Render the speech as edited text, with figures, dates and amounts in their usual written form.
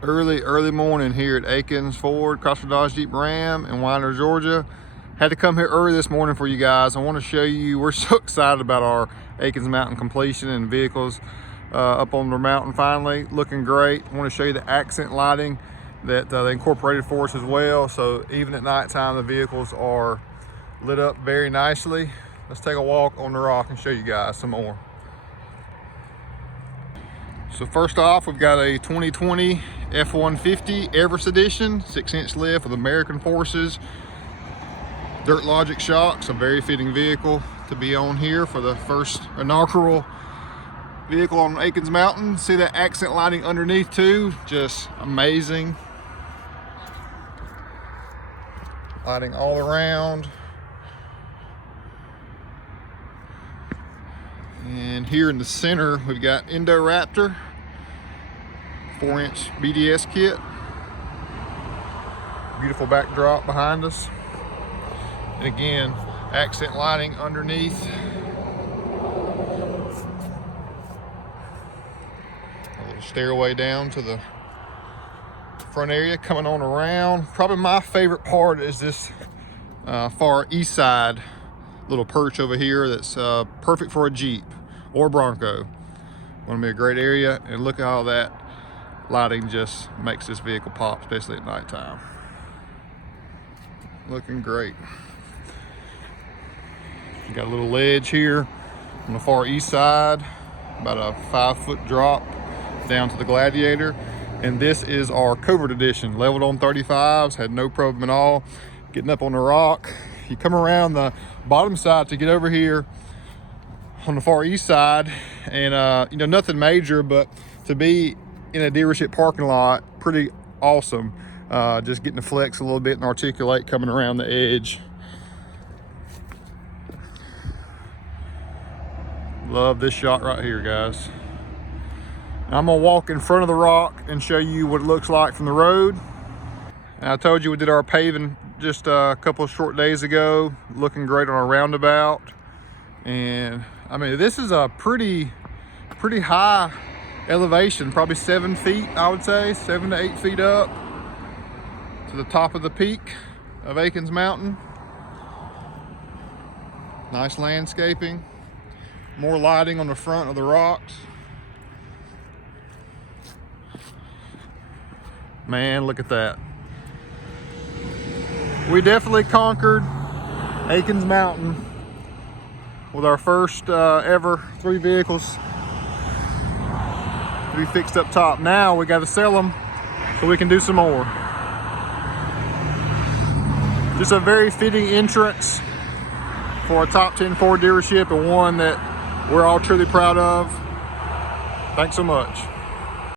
Early morning here at Akins Ford, Chrysler Dodge Jeep Ram in Winder, Georgia. Had to come here early this morning for you guys. I want to show you, we're so excited about our Akins Mountain completion and vehicles up on the mountain finally, looking great. I want to show you the accent lighting that they incorporated for us as well. So even at nighttime, the vehicles are lit up very nicely. Let's take a walk on the rock and show you guys some more. So first off, we've got a 2020 F-150 Everest Edition, 6-inch lift with American Forces, Dirt Logic shocks, a very fitting vehicle to be on here for the first inaugural vehicle on Akins Mountain. See that accent lighting underneath too, just amazing. Lighting all around. And here in the center, we've got Raptor 4-inch BDS kit. Beautiful backdrop behind us. And again, accent lighting underneath. A little stairway down to the front area coming on around. Probably my favorite part is this far east side little perch over here that's perfect for a Jeep or Bronco. Going to be a great area, and look at how that lighting just makes this vehicle pop, especially at nighttime. Looking great. You got a little ledge here on the far east side, about a 5-foot drop down to the Gladiator. And this is our Covert Edition, leveled on 35s, had no problem at all. Getting up on the rock. You come around the bottom side to get over here on the far east side, and you know, nothing major, but to be in a dealership parking lot, pretty awesome. Just getting to flex a little bit and articulate coming around the edge. Love this shot right here, guys. Now I'm gonna walk in front of the rock and show you what it looks like from the road. And I told you we did our paving just a couple of short days ago, looking great on a roundabout. And I mean, this is a pretty high elevation, probably 7 feet, I would say, 7 to 8 feet up to the top of the peak of Akins Mountain. Nice landscaping, more lighting on the front of the rocks. Man, look at that. We definitely conquered Akins Mountain with our first ever 3 vehicles to be fixed up top. Now we got to sell them so we can do some more. Just a very fitting entrance for a top 10 Ford dealership, and one that we're all truly proud of. Thanks so much.